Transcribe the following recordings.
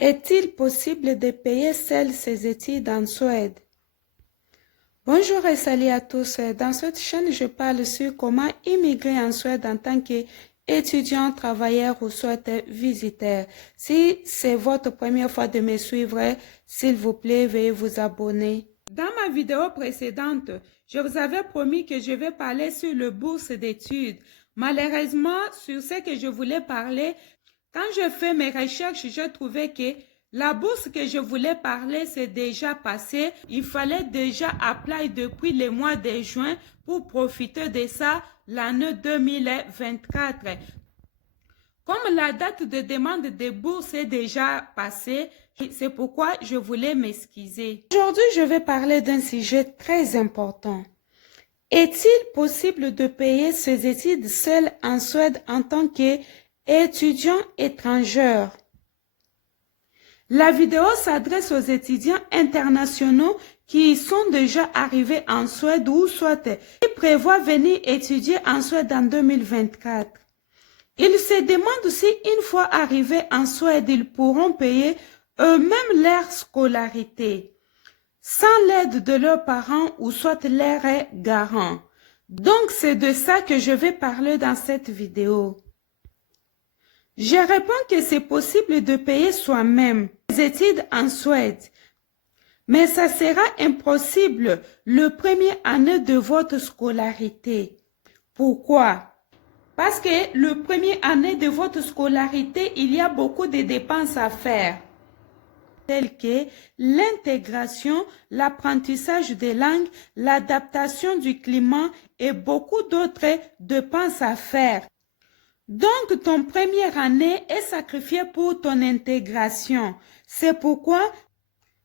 Est-il possible de payer seuls ses études en Suède? Bonjour et salut à tous. Dans cette chaîne, je parle sur comment immigrer en Suède en tant qu'étudiant, travailleur ou soit visiteur. Si c'est votre première fois de me suivre, s'il vous plaît, veuillez vous abonner. Dans ma vidéo précédente, je vous avais promis que je vais parler sur le bourse d'études. Malheureusement, sur ce que je voulais parler, quand je fais mes recherches, j'ai trouvé que la bourse que je voulais parler, c'est déjà passé. Il fallait déjà appeler depuis le mois de juin pour profiter de ça l'année 2024. Comme la date de demande de bourse est déjà passée, c'est pourquoi je voulais m'excuser. Aujourd'hui, je vais parler d'un sujet très important. Est-il possible de payer ses études seul en Suède en tant qu'étudiant étranger? La vidéo s'adresse aux étudiants internationaux qui sont déjà arrivés en Suède ou soit qui prévoient venir étudier en Suède en 2024. Ils se demandent si une fois arrivés en Suède, ils pourront payer eux-mêmes leur scolarité, sans l'aide de leurs parents ou soit leurs garants. Donc c'est de ça que je vais parler dans cette vidéo. Je réponds que c'est possible de payer soi-même les études en Suède, mais ça sera impossible le premier année de votre scolarité. Pourquoi? Parce que le premier année de votre scolarité, il y a beaucoup de dépenses à faire, telles que l'intégration, l'apprentissage des langues, l'adaptation du climat et beaucoup d'autres dépenses à faire. Donc, ton première année est sacrifiée pour ton intégration. C'est pourquoi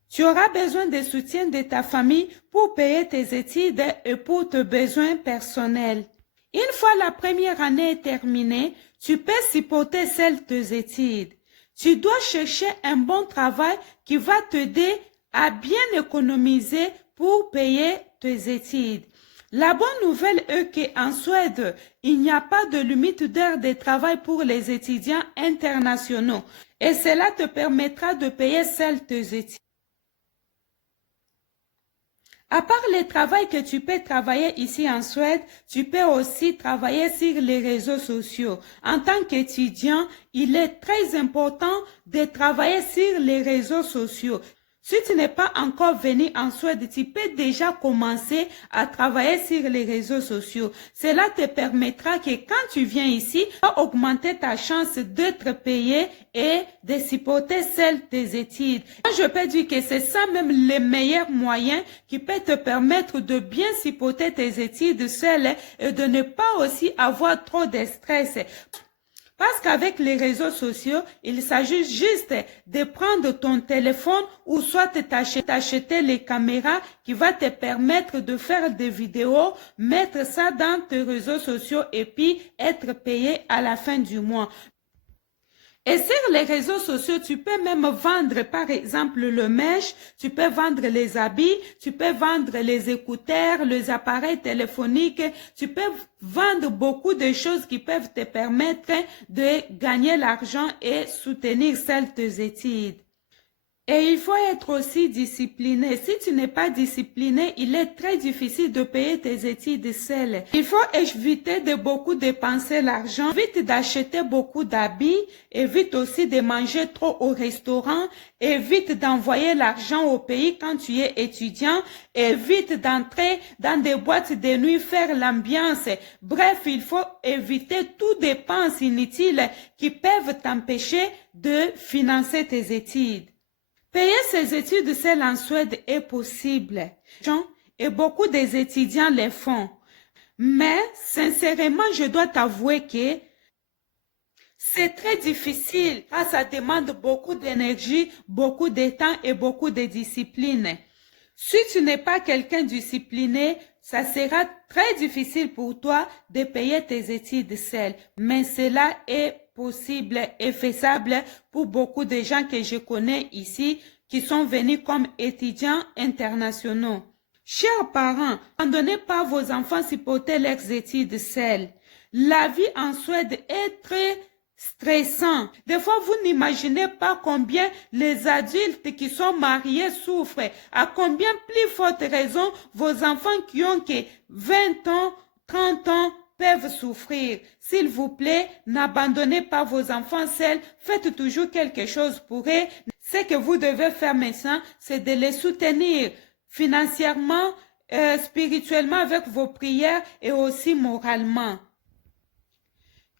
tu auras besoin de soutien de ta famille pour payer tes études et pour tes besoins personnels. Une fois la première année est terminée, tu peux supporter seules tes études. Tu dois chercher un bon travail qui va t'aider à bien économiser pour payer tes études. La bonne nouvelle est qu'en Suède, il n'y a pas de limite d'heures de travail pour les étudiants internationaux et cela te permettra de payer seules tes études. À part le travail que tu peux travailler ici en Suède, tu peux aussi travailler sur les réseaux sociaux. En tant qu'étudiant, il est très important de travailler sur les réseaux sociaux. Si tu n'es pas encore venu en Suède, tu peux déjà commencer à travailler sur les réseaux sociaux. Cela te permettra que quand tu viens ici, tu vas augmenter ta chance d'être payé et de supporter seules tes études. Je peux dire que c'est ça même le meilleur moyen qui peut te permettre de bien supporter tes études seul et de ne pas aussi avoir trop de stress. Parce qu'avec les réseaux sociaux, il s'agit juste de prendre ton téléphone ou soit t'acheter les caméras qui va te permettre de faire des vidéos, mettre ça dans tes réseaux sociaux et puis être payé à la fin du mois. Et sur les réseaux sociaux, tu peux même vendre par exemple le mèche, tu peux vendre les habits, tu peux vendre les écouteurs, les appareils téléphoniques, tu peux vendre beaucoup de choses qui peuvent te permettre de gagner l'argent et soutenir celles tes études. Et il faut être aussi discipliné. Si tu n'es pas discipliné, il est très difficile de payer tes études seul. Il faut éviter de beaucoup dépenser l'argent, évite d'acheter beaucoup d'habits, évite aussi de manger trop au restaurant, évite d'envoyer l'argent au pays quand tu es étudiant, évite d'entrer dans des boîtes de nuit, faire l'ambiance. Bref, il faut éviter toutes dépenses inutiles qui peuvent t'empêcher de financer tes études. Payer ses études seul en Suède est possible et beaucoup des étudiants le font. Mais sincèrement, je dois t'avouer que c'est très difficile car ça demande beaucoup d'énergie, beaucoup de temps et beaucoup de discipline. Si tu n'es pas quelqu'un discipliné, ça sera très difficile pour toi de payer tes études seul. Mais cela est possible et faisable pour beaucoup de gens que je connais ici qui sont venus comme étudiants internationaux. Chers parents, n'abandonnez pas vos enfants supporter leurs études seuls. La vie en Suède est très stressant. Des fois, vous n'imaginez pas combien les adultes qui sont mariés souffrent. À combien plus forte raison vos enfants qui ont que 20 ans, 30 ans peuvent souffrir. S'il vous plaît, n'abandonnez pas vos enfants seuls. Faites toujours quelque chose pour eux. Ce que vous devez faire maintenant, c'est de les soutenir financièrement, spirituellement avec vos prières et aussi moralement.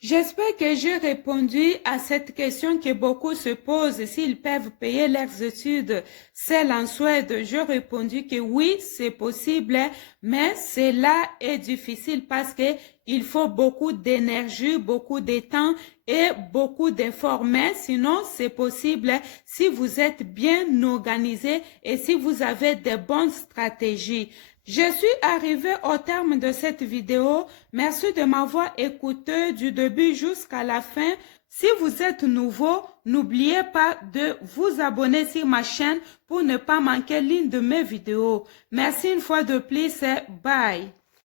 J'espère que j'ai répondu à cette question que beaucoup se posent s'ils peuvent payer leurs études seuls en Suède. J'ai répondu que oui, c'est possible, mais cela est difficile parce que il faut beaucoup d'énergie, beaucoup de temps et beaucoup d'efforts. Mais sinon, c'est possible si vous êtes bien organisé et si vous avez de bonnes stratégies. Je suis arrivée au terme de cette vidéo. Merci de m'avoir écouté du début jusqu'à la fin. Si vous êtes nouveau, n'oubliez pas de vous abonner sur ma chaîne pour ne pas manquer l'une de mes vidéos. Merci une fois de plus et bye.